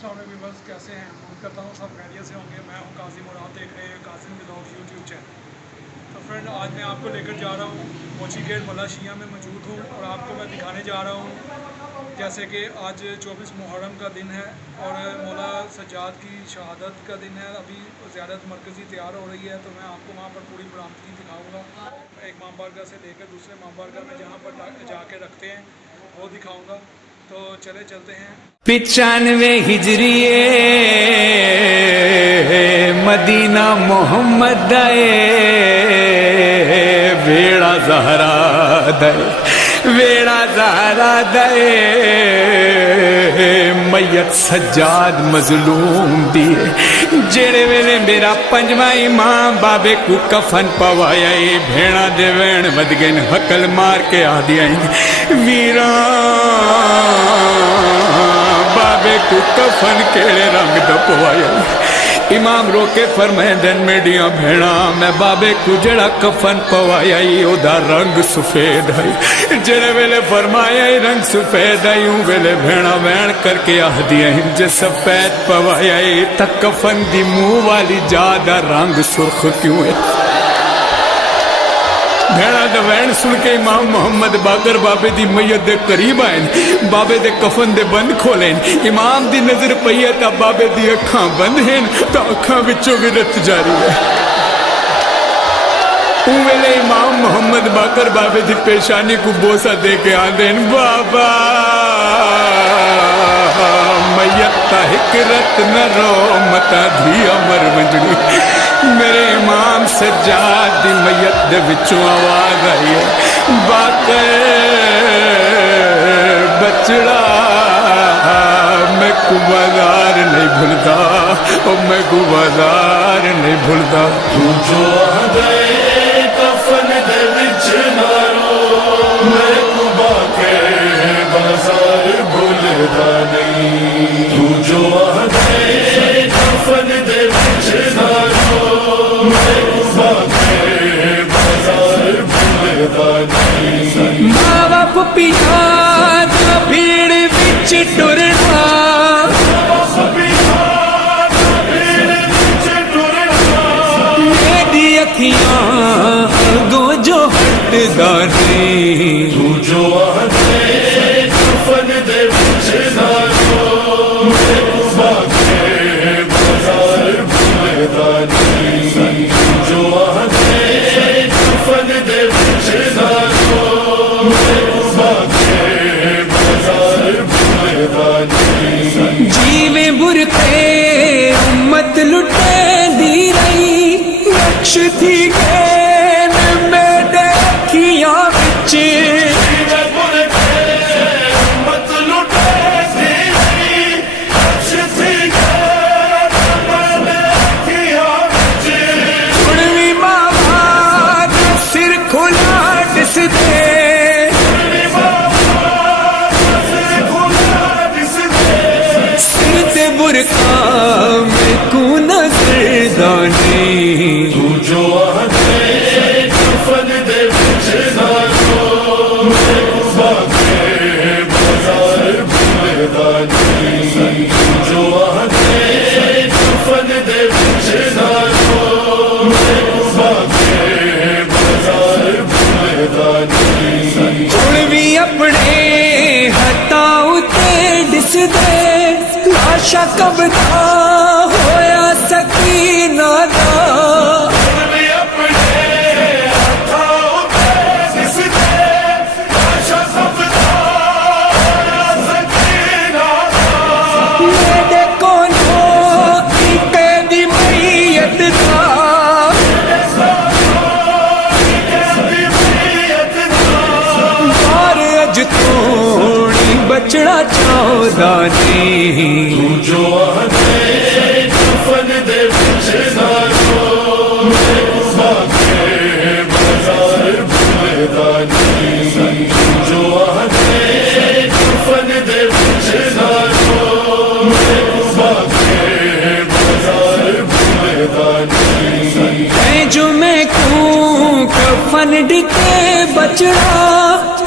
अस्सलाम वालेकुम व्यूअर्स, कैसे हैं? उम्मीद करता हूँ सब खैरियत से होंगे। मैं हूँ कासिम और आप देख रहे हैं कासिम व्लॉग्स यूट्यूब चैनल। तो फ्रेंड, आज मैं आपको लेकर जा रहा हूँ मोची गेट मल्ला शिया में मौजूद हूँ और आपको मैं दिखाने जा रहा हूँ जैसे कि आज 24 मुहर्रम का दिन है और मौला सज्जाद की शहादत का दिन है। अभी ज़ियारत मरकज़ी तैयार हो रही है, तो मैं आपको वहाँ पर पूरी बरामदगी दिखाऊँगा। एक इमाम बारगाह से लेकर दूसरे इमाम बारगाह में जहाँ पर जाके रखते हैं वो दिखाऊँगा। तो चलते हैं। 95 हिजरिए मदीना मोहम्मद दए वेड़ा ज़हरा दए मैयत सज्जाद मजलूम दिए जेड़े वेले मेरा पंजवा इमाम बाबे को कफन पवाया भेड़ा दे वैन वध गए हकल मार के आ दिया वीरा बाबे को कफन केड़े रंग दपवाया। इमाम रोके फरमांदन मेडिया भेड़ा मैं बाबे को जड़ा कफन पवाया ओदा रंग सफेद है जेड़े वेले फरमाया रंग सफेद है यूं वेले भेड़ा वैन करके आह दिया जे सफेद पवाया तक कफन दी मुंह वाली जादा रंग सुर्ख क्यों है। भेड़ा दा वैन सुन के इमाम मोहम्मद बाकर बाबे दी मैयत दे करीब आए, बाबे दे कफन दे बंद खोले। इमाम दी नजर पई है तां बाबे दी अखां बंद हैं तां अखां विचों भी रत जारी है। उवेले इमाम मोहम्मद बाकर बाबे दी पेशानी को बोसा दे के आंदे बाबा मैयत ता हिक रत न रो मता धी अमर वंजनी। मेरे इमाम सज्जाद दी मैयत दे विचों आवाज आई है बाकर बचड़ा मैं कुबादार नहीं भूलता ओ मैं कुबादार नहीं भूलता। तू जो गए कफन दे विच ना रो मैं कुबा के बाजार भूलता नहीं। तू जो गए कफन दे विच ना रो मैं कुबा के बाजार भूलता नहीं। माँ बाप पिता भीड़ विच टुरना मेरी अखियां गो जो हटदा नहीं। तू जो गए कफन दे विच ना रो मैं कुबा के बाजार भूलता नहीं। तू जो गए कफन दे विच ना रो मैं कुबा के बाजार भूलता नहीं। जीवे बुरते उम्मत लुटे दी रही नक्श थी गए मेरे अखियां विच उड़वी मामा सिर खुला डिस दे सिर ते बुरका में को नजर दानी। तू जो गए कफन दे विच ना रो मैं कुबा के बाजार भूलता नहीं। तू जो गए कफन दे विच ना रो मैं कुबा के बाजार भूलता नहीं। उड़वी अपने हथा उते डिस दे लाशा कब था होया सकीना दा मेरे कोनो इके दी मैयत दा बार अज तोड़ी बचड़ा चौदा नहीं। तू जो गए कफन दे विच ना रो मैं कुबा के बाजार भूलता नहीं। तू जो गए कफन दे विच ना रो मैं कुबा के बाजार भूलता नहीं। मैं जो मैं को कफन डिके बचड़ा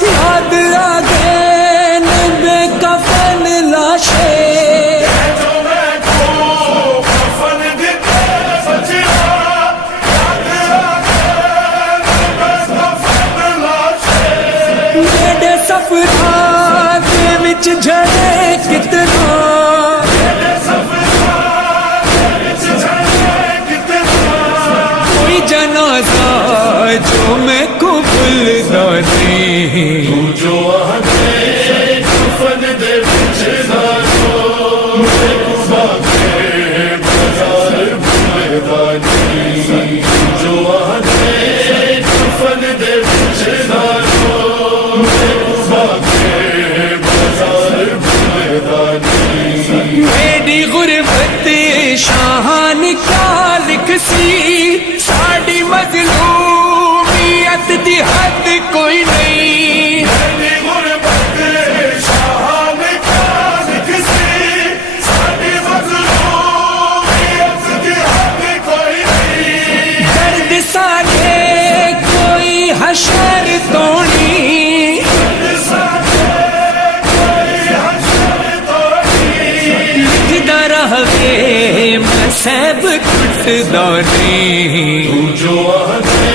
याद आ गए न बे कफन लाशे वाजा जो मैं को भूलदा नहीं तू जो आखे कफन दे विच ना रो मेरे को बाके बाजार भूलदा नहीं तू जो आखे कफन दे विच ना रो मेरे को बाके बाजार भूलदा नहीं मेरी गुरबत शान का लिखसी साड़ी मजलूमियत दी हद कोई नहीं मेरी गुरबत शान का लिखसी साडी मजलूमियत दी हद कोई नहीं दर्द साले कोई हशर तोड़ी लिखदा रहवे मैं सब टुटदा नहीं तू जो आखे